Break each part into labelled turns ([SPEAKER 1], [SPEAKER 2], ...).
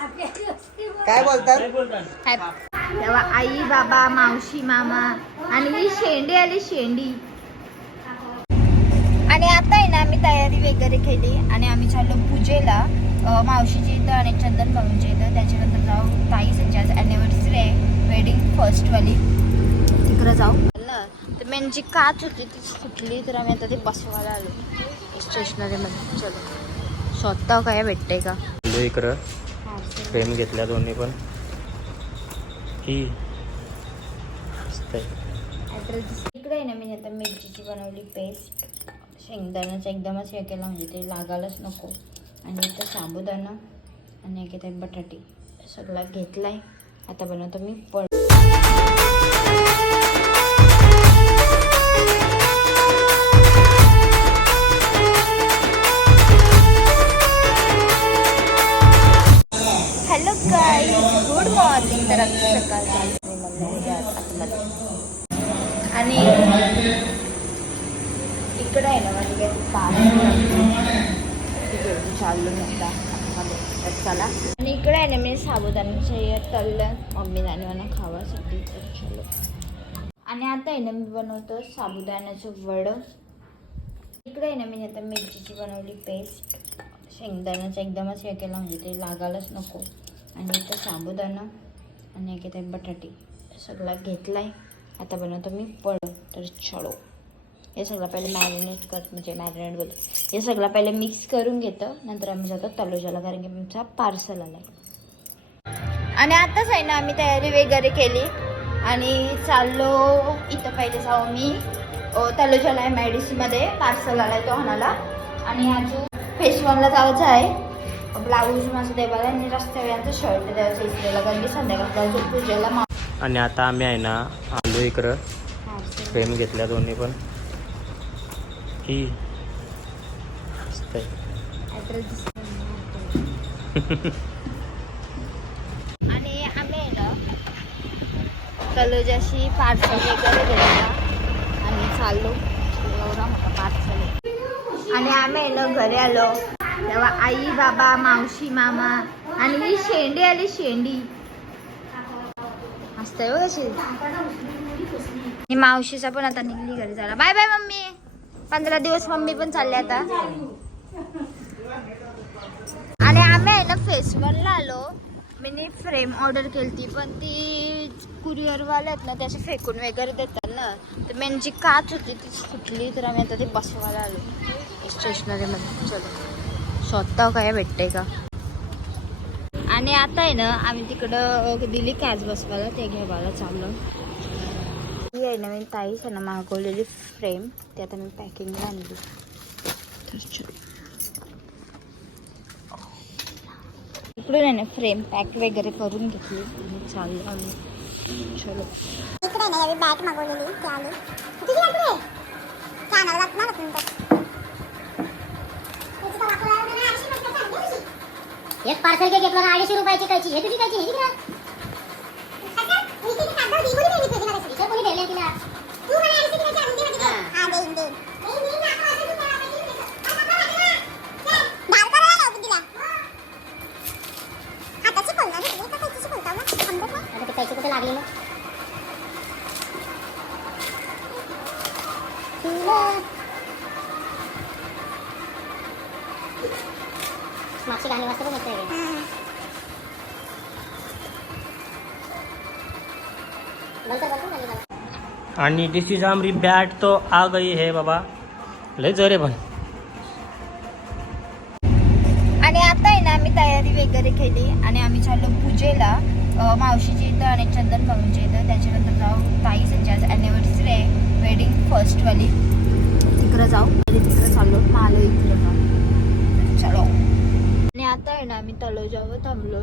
[SPEAKER 1] काय बोलतात?
[SPEAKER 2] तेव्हा आई बाबा मावशी मामा आणि ही शेंडी आली शेंडी. आणि आता आहे ना आम्ही तयारी वगैरे केली आणि आम्ही चाललो पूजेला. अं, मावशीच्या इथं आणि चंदन बाबूंच्या इथं. त्याच्यानंतर जाऊ. ताई संचाच अॅनिव्हर्सरी आहे. वेडिंग फर्स्टवाली तिकडं जाऊ. ना तर मेन जी काच होती ती सुटली तर आम्ही आता ते बसवायला आलो. स्टेशनरीमध्ये चलो. स्वतः काय भेटते का?
[SPEAKER 3] इकडं. फ्रेम घेतल्या दोन्ही पण. ही आहे.
[SPEAKER 2] इकडे आहे ना मी आता मिरचीची बनवली पेस्ट शेंगदाण्याचा एकदमच हे केला म्हणजे ते लागायलाच नको. आणि इथं साबुदाणा आणि एक इथे बटाटे. सगळं आहे आता बनवतो मी पळ तर चला. आणि इकडे आहे ना मी साबुदाण्याचं हे तळलं. मम्मी आणि मला खावासाठी तर चलो आणि आता आहे ना मी बनवतो साबुदाण्याचं वडं. इकडे आहे ना मी आता मिरचीची बनवली पेस्ट शेंगदाण्याचं एकदमच हे केला म्हणजे ते लागायलाच नको. आणि इथं साबुदाणा आणि एक इथे सगळा सगळं आहे आता बनवतो मी पळ तर छळो हे सगळं पहिले मॅरिनेट कर म्हणजे मॅरिनेट बोल. हे सगळं पहिले मिक्स करून घेतं. नंतर आम्ही जातो तलोजाला कारण की आमचा पार्सल आलाय. आणि आताच आहे ना आम्ही तयारी वगैरे केली. आणि चाललो इथं पहिले जाऊ मी. तलोजाला एम आय डी सीमध्ये पार्सल आलाय तो आणायला. आणि अजून फेस वनला जायचं आहे. ब्लाऊज माझं देवाला आणि यांचं शर्ट द्यायचं इकडे. कारण की संध्याकाळच्या पूजेला
[SPEAKER 3] आणि आता आम्ही आहे ना आलो इकडं. फ्रेम घेतल्या दोन्ही पण. ही मस्त
[SPEAKER 2] आणि आम्ही आहे ना पार्सल वगैरे घेतला. आणि चाललो. एवढा मोठा पार्सल आणि आम्ही आहे ना घरी आलो. तेव्हा आई बाबा मावशी मामा आणि ही शेंडी आली शेंडी. असतंय आहे कशी आणि मावशीचा पण आता निघली घरी झाला बाय बाय मम्मी. पंधरा दिवस मम्मी पण चालले आता. आणि आम्ही आहे ना फेस्टिवलला आलो. मी फ्रेम ऑर्डर केली पण ती कुरिअरवाले आहेत ना त्याचे फेकून वगैरे देतात ना. तर मेन जी काच होती ती सुटली तर आम्ही आता ते बसवायला आलो. स्टेशनरीमध्ये चलो. स्वतः काय भेटते का? आणि आता आहे ना आम्ही तिकडं दिली कॅच बसवायला ते घ्यायला चाललो. ही आहे नवीन मी ताईच आहे ना मागवलेली फ्रेम. ते आता मी पॅकिंगला आणली. इकडून आहे ना फ्रेम पॅक वगैरे करून घेतली. आणि आम्ही. चलो.
[SPEAKER 4] इकडे ना यावी बॅग मागवलेली ती आली. किती लागली आहे ते लागणार नंतर एक पार्सल केक घेतलं ना अडीचशे रुपयाची कैची हे तुझी कैची हे कोणी ആ. അതെ ഉണ്ട്
[SPEAKER 3] आणि दिस इज आमरी बॅट तो आ गई है बाबा. लय जरे पण.
[SPEAKER 2] आणि आता आहे ना आम्ही तयारी वगैरे केली आणि आम्ही चाललो पूजेला. मावशीची इथं आणि चंदन बाबूंच्या इथं. त्याच्यानंतर जाऊ. ताई संचाच ॲनिव्हर्सरी आहे. वेडिंग फर्स्टवाली तिकडं जाऊ. पहिले तिकडं चाललो. मालो इकडं जाऊ. चलो. आणि आता आहे ना आम्ही तलोजावर थांबलो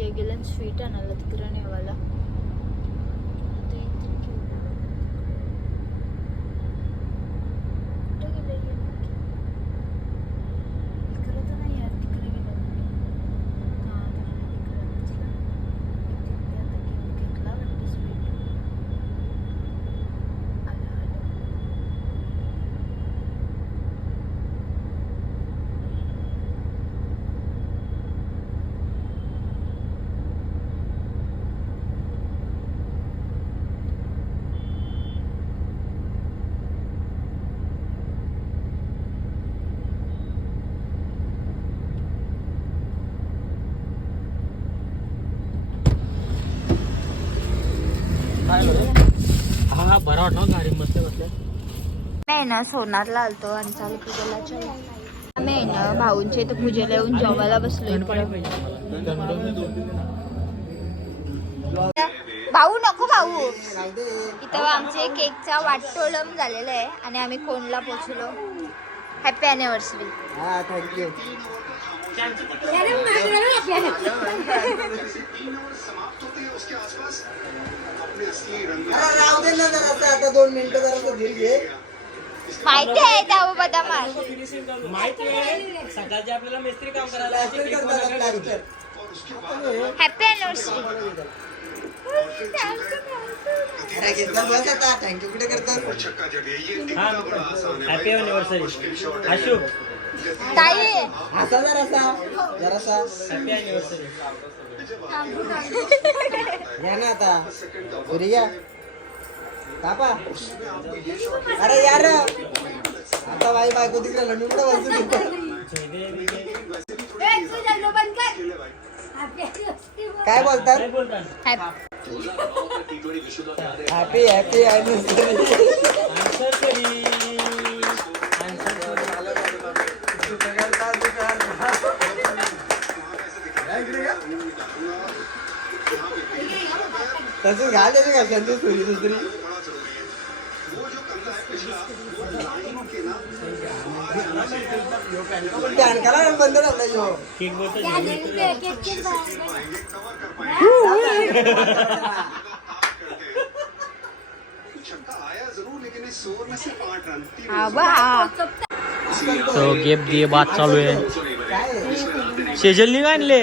[SPEAKER 2] ये गेलं स्वीट आणायला तिकडं नेवायला आता इथे घेऊन. कुठं गेलं हे नक्की? इकडं तर नाही यार तिकडे गेलं हा तर इकडे दिसलं तिथे आता घेऊन घेतला वाटतं स्वीट आलं आलं
[SPEAKER 3] मस्त
[SPEAKER 2] आहे ना सोनारला आलतो आणि चालू पूजेला ना भाऊंच्या इथं पूजेला येऊन जेवायला बसलोय भाऊ नको भाऊ. इथं आमचे केकचा वाटोळम झालेला आहे आणि आम्ही कोणला पोचलो? हॅपी अॅनिव्हर्सरी
[SPEAKER 1] हा थँक्यू राहू दे ना जरा आता दोन मिनिटं जरा धीर घे
[SPEAKER 2] माहिती आहे दाऊ बदामार
[SPEAKER 3] माहिती आहे. सकाळचे आपल्याला मिस्त्री काम करायला
[SPEAKER 1] कर
[SPEAKER 2] हॅपी अॅनिव्हर्सरी
[SPEAKER 1] अरे घेतलं बस आता थँक्यू कुठे करतो
[SPEAKER 3] हॅपी अॅनिव्हर्सरी अशोक.
[SPEAKER 2] ताई.
[SPEAKER 1] असा जरासा. जरासा. घ्या ना आता. घरी घ्या कापा अरे यार. आता बाई बायको तिकडे लंडू कुठं बसू काय बोलतात?
[SPEAKER 3] काय बोलतात
[SPEAKER 1] हॅपी हॅपी अॅनिव्हर्सरी घाल त्याची का सुरी दुसरी? टँकाला बंद यो.
[SPEAKER 3] तो गिफ्ट दिए बात चालू आहे शेजलनी काय आणले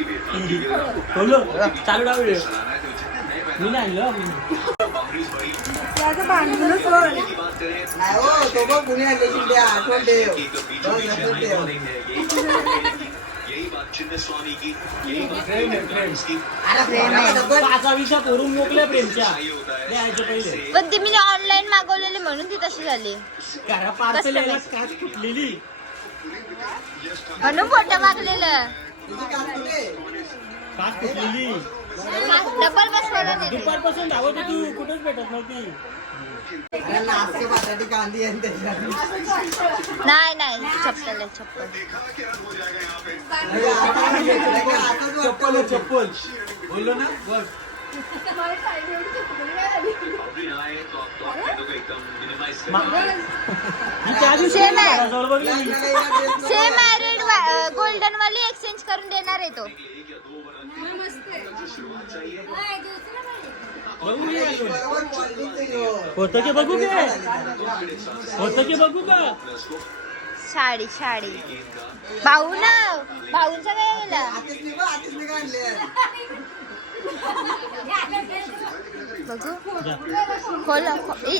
[SPEAKER 5] है
[SPEAKER 3] चालू
[SPEAKER 5] है नए
[SPEAKER 3] मी नाही आणलं.
[SPEAKER 1] नाही हो तो बघ कुणी आणले आठवण ठेव
[SPEAKER 5] तो
[SPEAKER 1] लक्षात ठेव.
[SPEAKER 2] पण ती मी ऑनलाईन मागवलेली म्हणून ती तशी झाली. म्हणून फोटो मागलेलं.
[SPEAKER 3] काच फुटलेली
[SPEAKER 2] डबल बसवायला नेली
[SPEAKER 3] दुपारपासून धावत होती कुठेच भेटत नव्हती.
[SPEAKER 1] बटाटी कांदी आणि
[SPEAKER 2] नाही नाही चप्पल आहे चप्पल.
[SPEAKER 3] चप्पल चप्पल. बोललो ना? बघ मी त्या दिवशी
[SPEAKER 2] Same आहे. सेम मॅरिड गोल्डन वाली एक्सचेंज करून देणार आहे तो.
[SPEAKER 3] होतं की बघू काय? होतं की बघू का?
[SPEAKER 2] साडी साडी. भाऊ ना भाऊचा काय गेला बघू. खोल खो- इ.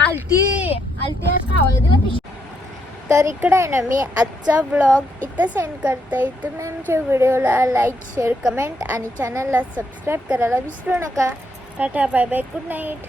[SPEAKER 2] आलती. आलती आज खावायला दिला तर इकडे आहे ना मी आजचा ब्लॉग इथं सेंड करते. तुम्ही आमच्या व्हिडिओला लाईक शेअर कमेंट आणि चॅनलला सबस्क्राईब करायला विसरू नका. Tata bye bye good night